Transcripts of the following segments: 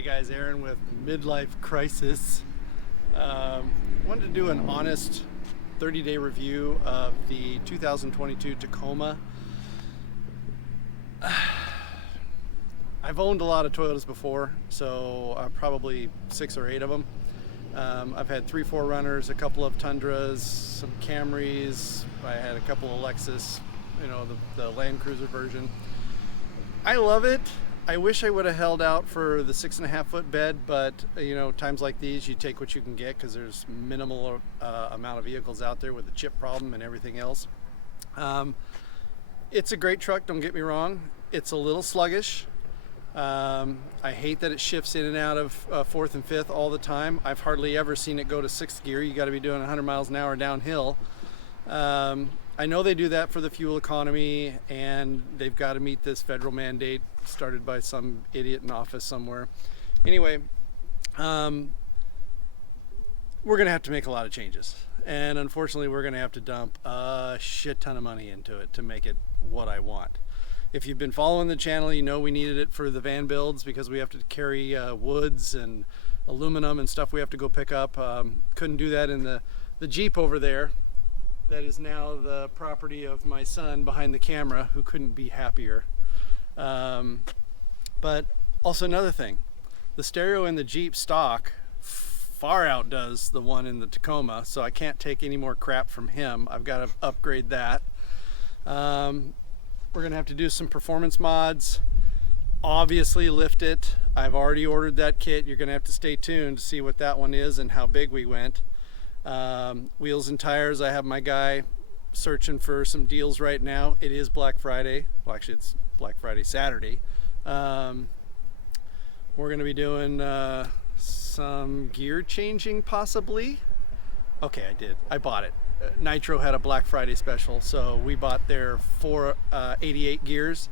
Hey guys, Aaron with Midlife Crisis. Wanted to do an honest 30-day review of the 2022 Tacoma. I've owned a lot of Toyotas before, so probably 6 or 8 of them. I've had 3 4Runners, a couple of Tundras, some Camrys. I had a couple of Lexus, the Land Cruiser version. I love it. I wish I would have held out for the 6.5 foot bed, but times like these you take what you can get because there's minimal amount of vehicles out there with the chip problem and everything else. It's a great truck, don't get me wrong. It's a little sluggish. I hate that it shifts in and out of 4th and 5th all the time. I've hardly ever seen it go to 6th gear. You got to be doing 100 miles an hour downhill. I know they do that for the fuel economy, and they've got to meet this federal mandate started by some idiot in office somewhere. Anyway, we're going to have to make a lot of changes, and unfortunately we're going to have to dump a shit ton of money into it to make it what I want. If you've been following the channel, you know we needed it for the van builds because we have to carry woods and aluminum and stuff we have to go pick up. Couldn't do that in the Jeep over there. That is now the property of my son behind the camera, who couldn't be happier. But also another thing, the stereo in the Jeep stock far outdoes the one in the Tacoma, so I can't take any more crap from him. I've got to upgrade that. We're gonna have to do some performance mods, obviously lift it. I've already ordered that kit. You're gonna have to stay tuned to see what that one is and how big we went. Wheels and tires, I have my guy searching for some deals right now. It is Black Friday. Well, actually it's Black Friday Saturday. We're going to be doing some gear changing possibly. Okay, I bought it. Nitro had a Black Friday special, so we bought their 488 gears.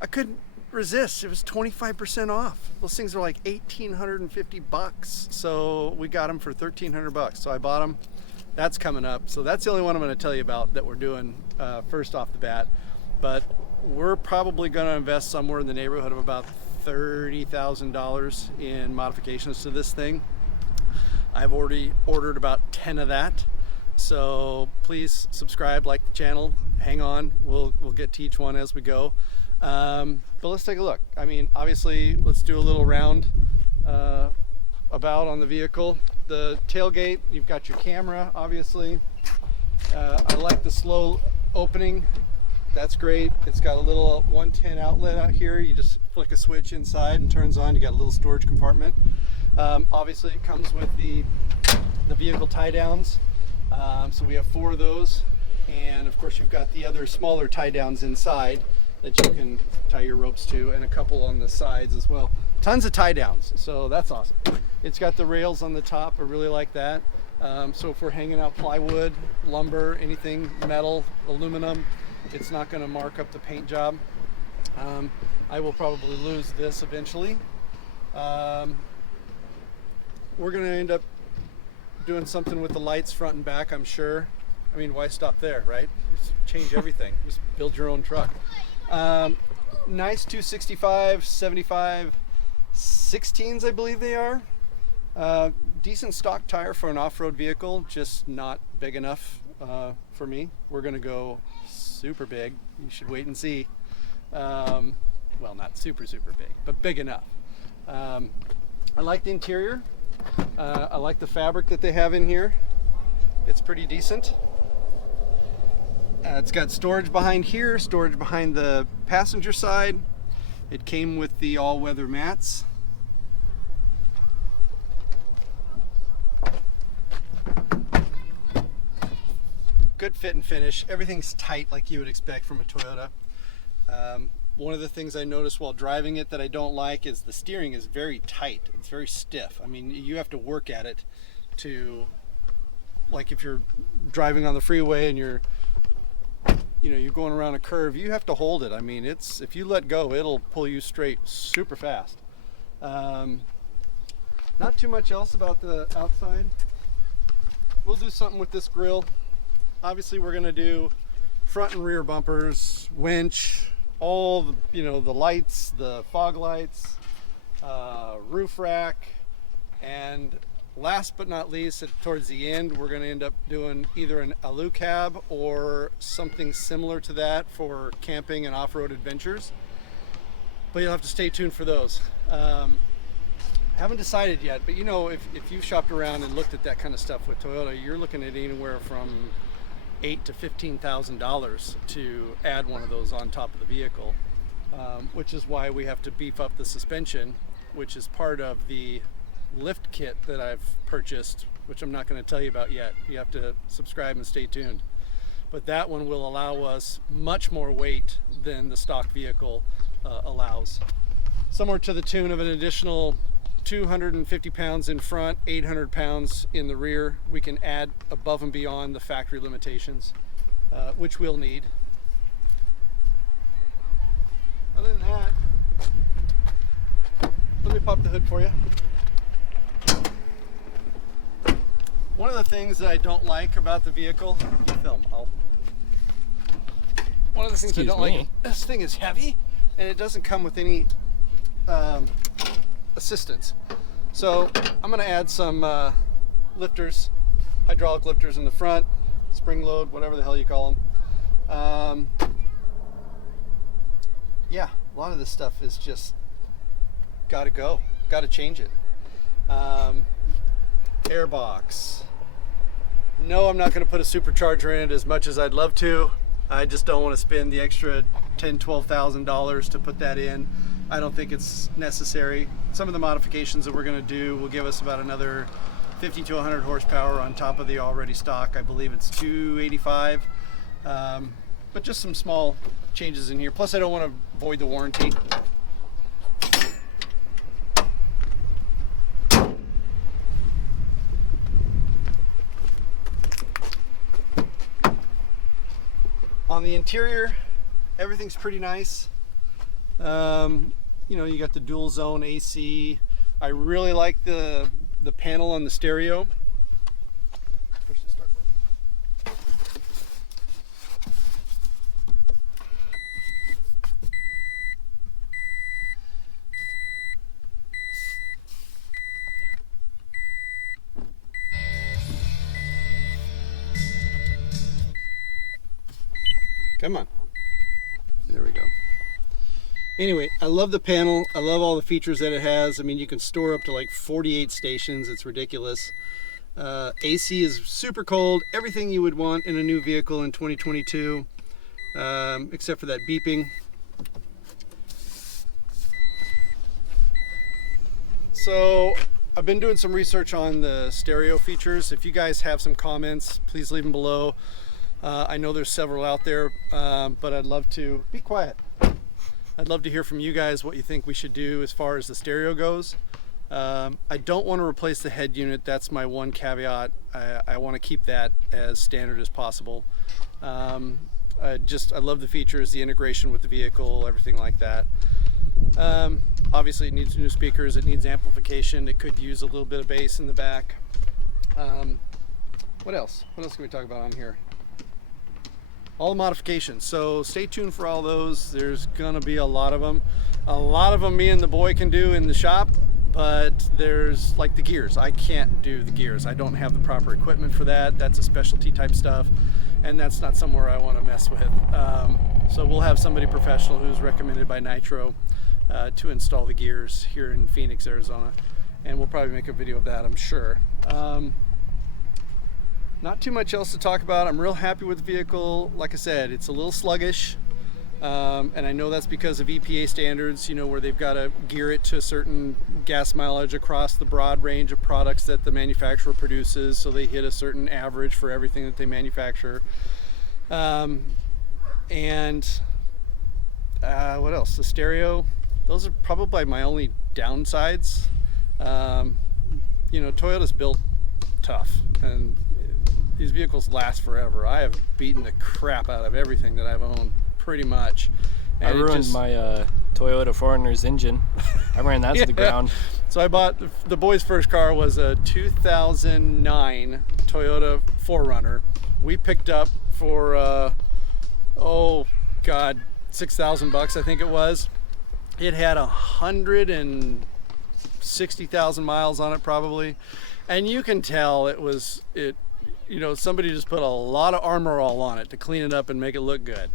I couldn't resist. It was 25% off. Those things are like $1,850, so we got them for $1,300. So I bought them. That's coming up. So that's the only one I'm going to tell you about that we're doing first off the bat. But we're probably going to invest somewhere in the neighborhood of about $30,000 in modifications to this thing. I've already ordered about 10 of that. So please subscribe, like the channel, hang on. We'll get to each one as we go. But let's take a look. I mean, obviously, let's do a little round about on the vehicle. The tailgate, you've got your camera, obviously. I like the slow opening. That's great. It's got a little 110 outlet out here. You just flick a switch inside and turns on. You got a little storage compartment. Obviously, it comes with the vehicle tie downs. So we have 4 of those. And of course, you've got the other smaller tie downs inside that you can tie your ropes to, and a couple on the sides as well. Tons of tie downs, so that's awesome. It's got the rails on the top. I really like that. So if we're hanging out plywood, lumber, anything metal, aluminum, it's not going to mark up the paint job. I will probably lose this eventually. We're going to end up doing something with the lights front and back, I'm sure. I mean, why stop there, right? Just change everything. Just build your own truck. Nice 265, 75, 16s, I believe they are. Decent stock tire for an off-road vehicle, just not big enough for me. We're going to go super big. You should wait and see. Well, not super big, but big enough. I like the interior. I like the fabric that they have in here. It's pretty decent. It's got storage behind here, storage behind the passenger side. It came with the all-weather mats. Good fit and finish. Everything's tight like you would expect from a Toyota. One of the things I noticed while driving it that I don't like is the steering is very tight. It's very stiff. I mean, you have to work at it to, like if you're driving on the freeway and you're going around a curve, you have to hold it. I mean, if you let go, it'll pull you straight super fast. Not too much else about the outside. We'll do something with this grille. Obviously, we're going to do front and rear bumpers, winch, all the, the lights, the fog lights, roof rack, and last but not least, towards the end, we're going to end up doing either an alu cab or something similar to that for camping and off-road adventures. But you'll have to stay tuned for those. Haven't decided yet, but you know, if you've shopped around and looked at that kind of stuff with Toyota, you're looking at anywhere from $8,000 to $15,000 to add one of those on top of the vehicle, which is why we have to beef up the suspension, which is part of the lift kit that I've purchased, which I'm not going to tell you about yet. You have to subscribe and stay tuned. But that one will allow us much more weight than the stock vehicle allows. Somewhere to the tune of an additional 250 pounds in front, 800 pounds in the rear. We can add above and beyond the factory limitations, which we'll need. Other than that, let me pop the hood for you. One of the things that I don't like about the vehicle, you film, one of the things I don't like, this thing is heavy and it doesn't come with any assistance. So I'm going to add some lifters, hydraulic lifters in the front, spring load, whatever the hell you call them. Yeah, a lot of this stuff is just got to change it. Airbox. No, I'm not going to put a supercharger in it as much as I'd love to. I just don't want to spend the extra $10,000, $12,000 to put that in. I don't think it's necessary. Some of the modifications that we're going to do will give us about another 50 to 100 horsepower on top of the already stock. I believe it's 285. But just some small changes in here. Plus, I don't want to void the warranty. On the interior, everything's pretty nice. You know, you got the dual zone AC. I really like the panel on the stereo. Push the start button. Come on. There we go. Anyway, I love the panel. I love all the features that it has. I mean, you can store up to like 48 stations. It's ridiculous. AC is super cold. Everything you would want in a new vehicle in 2022, except for that beeping. So I've been doing some research on the stereo features. If you guys have some comments, please leave them below. I know there's several out there, but I'd love to be quiet. I'd love to hear from you guys what you think we should do as far as the stereo goes. I don't want to replace the head unit. That's my one caveat. I want to keep that as standard as possible. I love the features, the integration with the vehicle, everything like that. Obviously it needs new speakers, it needs amplification, it could use a little bit of bass in the back. What else? What else can we talk about on here? All the modifications, so stay tuned for all those. There's gonna be a lot of them. A lot of them me and the boy can do in the shop, but there's like the gears. I can't do the gears. I don't have the proper equipment for that. That's a specialty type stuff, and that's not somewhere I want to mess with. So we'll have somebody professional who's recommended by Nitro to install the gears here in Phoenix, Arizona, and we'll probably make a video of that, I'm sure. Not too much else to talk about. I'm real happy with the vehicle. Like I said, it's a little sluggish, and I know that's because of EPA standards, you know, where they've got to gear it to a certain gas mileage across the broad range of products that the manufacturer produces, so they hit a certain average for everything that they manufacture. And what else? The stereo. Those are probably my only downsides. You know, Toyota's built tough, and these vehicles last forever. I have beaten the crap out of everything that I've owned, pretty much. And I ruined my Toyota 4Runner's engine. I ran that to the ground. So I bought, the boy's first car was a 2009 Toyota 4Runner. We picked up for, oh God, $6,000 I think it was. It had 140 60,000 miles on it probably, and you can tell somebody just put a lot of armor all on it to clean it up and make it look good.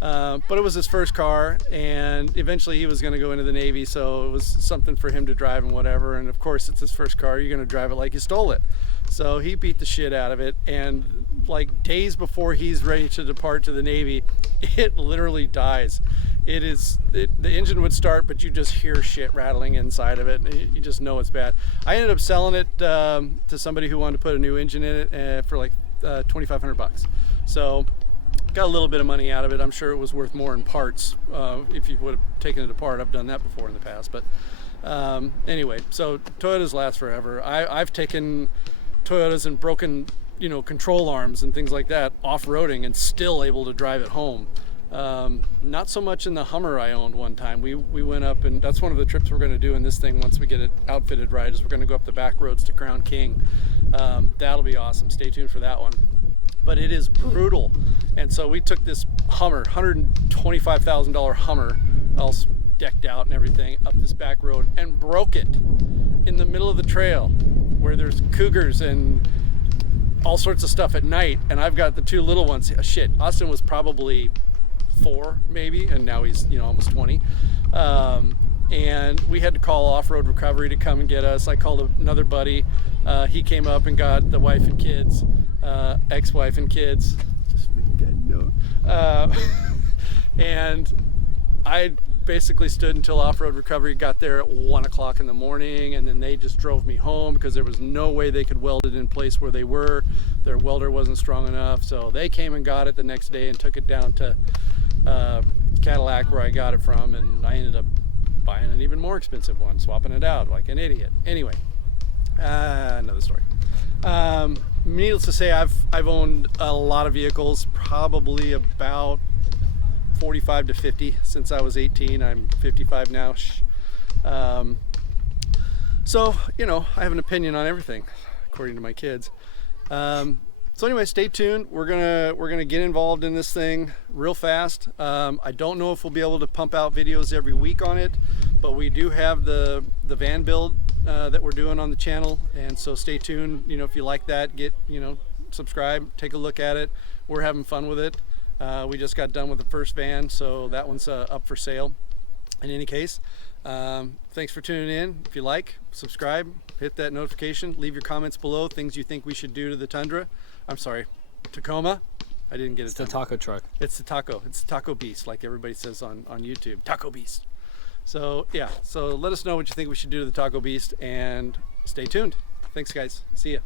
But it was his first car, and eventually he was going to go into the Navy, so it was something for him to drive and whatever. And of course, it's his first car. You're going to drive it like you stole it. So he beat the shit out of it, and like days before he's ready to depart to the Navy, it literally dies. The engine would start, but you just hear shit rattling inside of it. You just know it's bad. I ended up selling it to somebody who wanted to put a new engine in it for like $2,500. So got a little bit of money out of it. I'm sure it was worth more in parts if you would have taken it apart. I've done that before in the past. But anyway, so Toyotas last forever. I've taken Toyotas and broken, control arms and things like that off-roading and still able to drive it home. Not so much in the Hummer I owned one time. We went up, and that's one of the trips we're going to do in this thing once we get it outfitted right, is we're going to go up the back roads to Crown King. That'll be awesome. Stay tuned for that one. But it is brutal. And so we took this Hummer, $125,000 Hummer, all decked out and everything, up this back road and broke it in the middle of the trail where there's cougars and all sorts of stuff at night. And I've got the two little ones. Shit, Austin was probably 4 maybe, and now he's almost 20. And we had to call Off-Road Recovery to come and get us. I called another buddy. He came up and got the wife and kids, ex-wife and kids. Just make that note. And I basically stood until Off-Road Recovery got there at 1 o'clock in the morning, and then they just drove me home because there was no way they could weld it in place where they were. Their welder wasn't strong enough, so they came and got it the next day and took it down to Cadillac where I got it from, and I ended up buying an even more expensive one, swapping it out like an idiot. Anyway, another story. Needless to say, I've owned a lot of vehicles, probably about 45 to 50 since I was 18. I'm 55 now. So I have an opinion on everything, according to my kids. So anyway, stay tuned. We're gonna get involved in this thing real fast. I don't know if we'll be able to pump out videos every week on it, but we do have the van build that we're doing on the channel, and so stay tuned. If you like that, subscribe, take a look at it. We're having fun with it. We just got done with the first van, so that one's up for sale. In any case, thanks for tuning in. If you like, subscribe, hit that notification, leave your comments below, things you think we should do to the Tacoma. I didn't get it. It's the taco truck. It's the Taco Beast, like everybody says on YouTube. Taco Beast. So yeah, so let us know what you think we should do to the Taco Beast, and stay tuned. Thanks guys, see ya.